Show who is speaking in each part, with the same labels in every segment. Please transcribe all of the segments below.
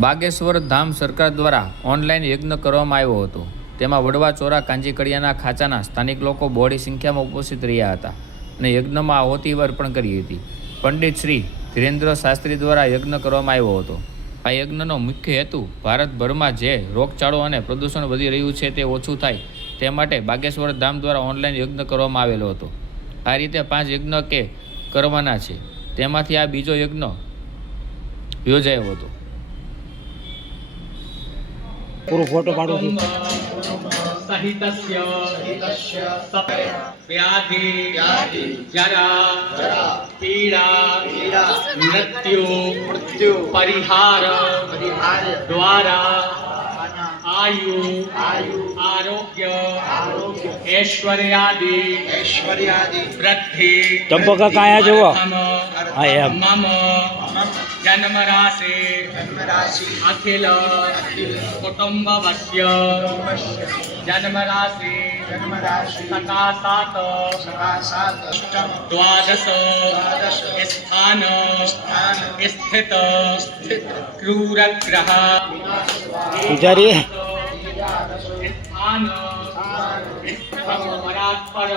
Speaker 1: બાગેશ્વર ધામ સરકાર દ્વારા ઓનલાઈન યજ્ઞ કરવામાં આવ્યો હતો. તેમાં વડવા ચોરા કાંજીકડિયાના ખાંચાના સ્થાનિક લોકો બહોળી સંખ્યામાં ઉપસ્થિત રહ્યા હતા અને યજ્ઞમાં આહોતી અર્પણ કરી હતી. પંડિત શ્રી ધીરેન્દ્ર શાસ્ત્રી દ્વારા યજ્ઞ કરવામાં આવ્યો હતો. આ યજ્ઞનો મુખ્ય હેતુ ભારતભરમાં જે રોગચાળો અને પ્રદૂષણ વધી રહ્યું છે તે ઓછું થાય તે માટે બાગેશ્વર ધામ દ્વારા ઓનલાઈન યજ્ઞ કરવામાં આવેલો હતો. આ રીતે પાંચ યજ્ઞ કે કરવાના છે. તેમાંથી આ બીજો યજ્ઞ યોજાયો હતો.
Speaker 2: પૂરો ફોટો પાડો છું
Speaker 3: સહિતસ્ય
Speaker 4: हितस्य
Speaker 3: સપ વ્યાધિ
Speaker 4: व्याधि
Speaker 3: જરા
Speaker 4: जरा
Speaker 3: પીડા
Speaker 4: पीडा
Speaker 3: મૃત્યુ
Speaker 4: मृत्यु
Speaker 3: પરિહાર
Speaker 4: परिहार्य
Speaker 3: દ્વારા
Speaker 4: आना
Speaker 3: આયુ
Speaker 4: आयु
Speaker 3: આરોગ્ય
Speaker 4: आरोग्य
Speaker 3: ઐશ્વર્યાદિ
Speaker 4: ऐश्वर्यादि
Speaker 3: વૃદ્ધિ
Speaker 2: ચંપક કાકા આયા જુઓ
Speaker 3: અર્થમ
Speaker 2: હા એમ
Speaker 3: મમ
Speaker 4: मम
Speaker 3: जन्म राशि
Speaker 4: जन्म
Speaker 3: राशि
Speaker 4: अखिल।
Speaker 3: कुटुंब
Speaker 4: वश्य
Speaker 3: जन्म राशि
Speaker 4: जन्म
Speaker 3: राशि
Speaker 4: सका सात
Speaker 3: सका
Speaker 4: सात
Speaker 3: द्वादश।
Speaker 4: स्थान।
Speaker 3: स्थान।
Speaker 4: स्थित। स्थित।
Speaker 3: क्रूर
Speaker 4: ग्रह
Speaker 3: स्थान।
Speaker 4: स्थान।
Speaker 3: परात्पर।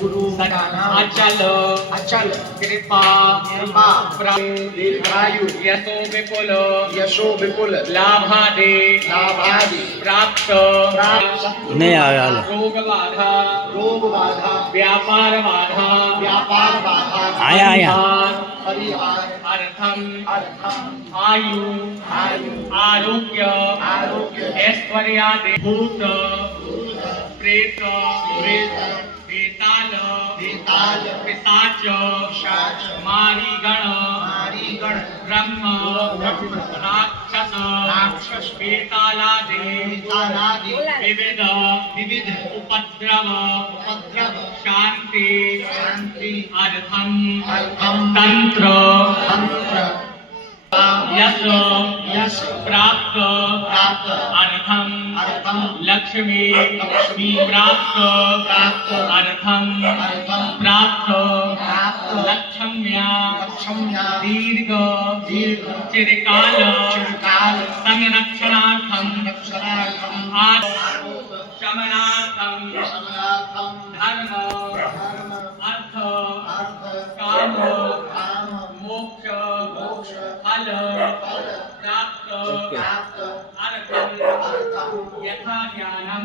Speaker 4: गुरु
Speaker 3: का
Speaker 4: अचल
Speaker 3: अचल।
Speaker 4: कृपा
Speaker 3: कृपा। दीर्घायु
Speaker 4: यशो विपुल।
Speaker 2: यशो विपुल। प्राप्त।
Speaker 3: रोग बाधा
Speaker 4: रोग बाधा
Speaker 3: व्यापार बाधा
Speaker 4: व्यापार बाधा
Speaker 2: आया आया।
Speaker 4: परिहार।
Speaker 3: अर्थम।
Speaker 4: अर्थम।
Speaker 3: आयु।
Speaker 4: आयु।
Speaker 3: आरोग्य।
Speaker 4: आरोग्य।
Speaker 3: ऐश्वर्या भूत। प्रेत।
Speaker 4: प्रेत। शाच
Speaker 3: मारी गण
Speaker 4: मारी गण
Speaker 3: ब्रह्म राक्षस
Speaker 4: राक्षस
Speaker 3: बेतालादि विविध
Speaker 4: विविध
Speaker 3: उपद्रव
Speaker 4: उपद्रव
Speaker 3: शांति
Speaker 4: शांति
Speaker 3: अर्थम
Speaker 4: अर्थम
Speaker 3: तंत्र
Speaker 4: तंत्र
Speaker 3: यश
Speaker 4: यश
Speaker 3: प्राप्त।
Speaker 4: प्राप्त।
Speaker 3: अर्थम।
Speaker 4: अर्थम।
Speaker 3: लक्ष्मी।
Speaker 4: लक्ष्मी।
Speaker 3: प्राप्त।
Speaker 4: प्राप्त।
Speaker 3: अर्थम।
Speaker 4: अर्थम।
Speaker 3: प्राप्त।
Speaker 4: प्राप्त।
Speaker 3: लक्ष्म्या।
Speaker 4: लक्ष्म्या।
Speaker 3: दीर्घ।
Speaker 4: दीर्घ।
Speaker 3: चिरकाल।
Speaker 4: चिरकाल।
Speaker 3: संरक्षणार्थम।
Speaker 4: रक्षणार्थम
Speaker 3: आत्
Speaker 4: आरोप
Speaker 3: शमनार्थम। धर्म।
Speaker 4: धर्म।
Speaker 3: प्राप्त
Speaker 4: प्राप्त
Speaker 3: अर्थम
Speaker 4: अर्थम
Speaker 3: यथा ज्ञानम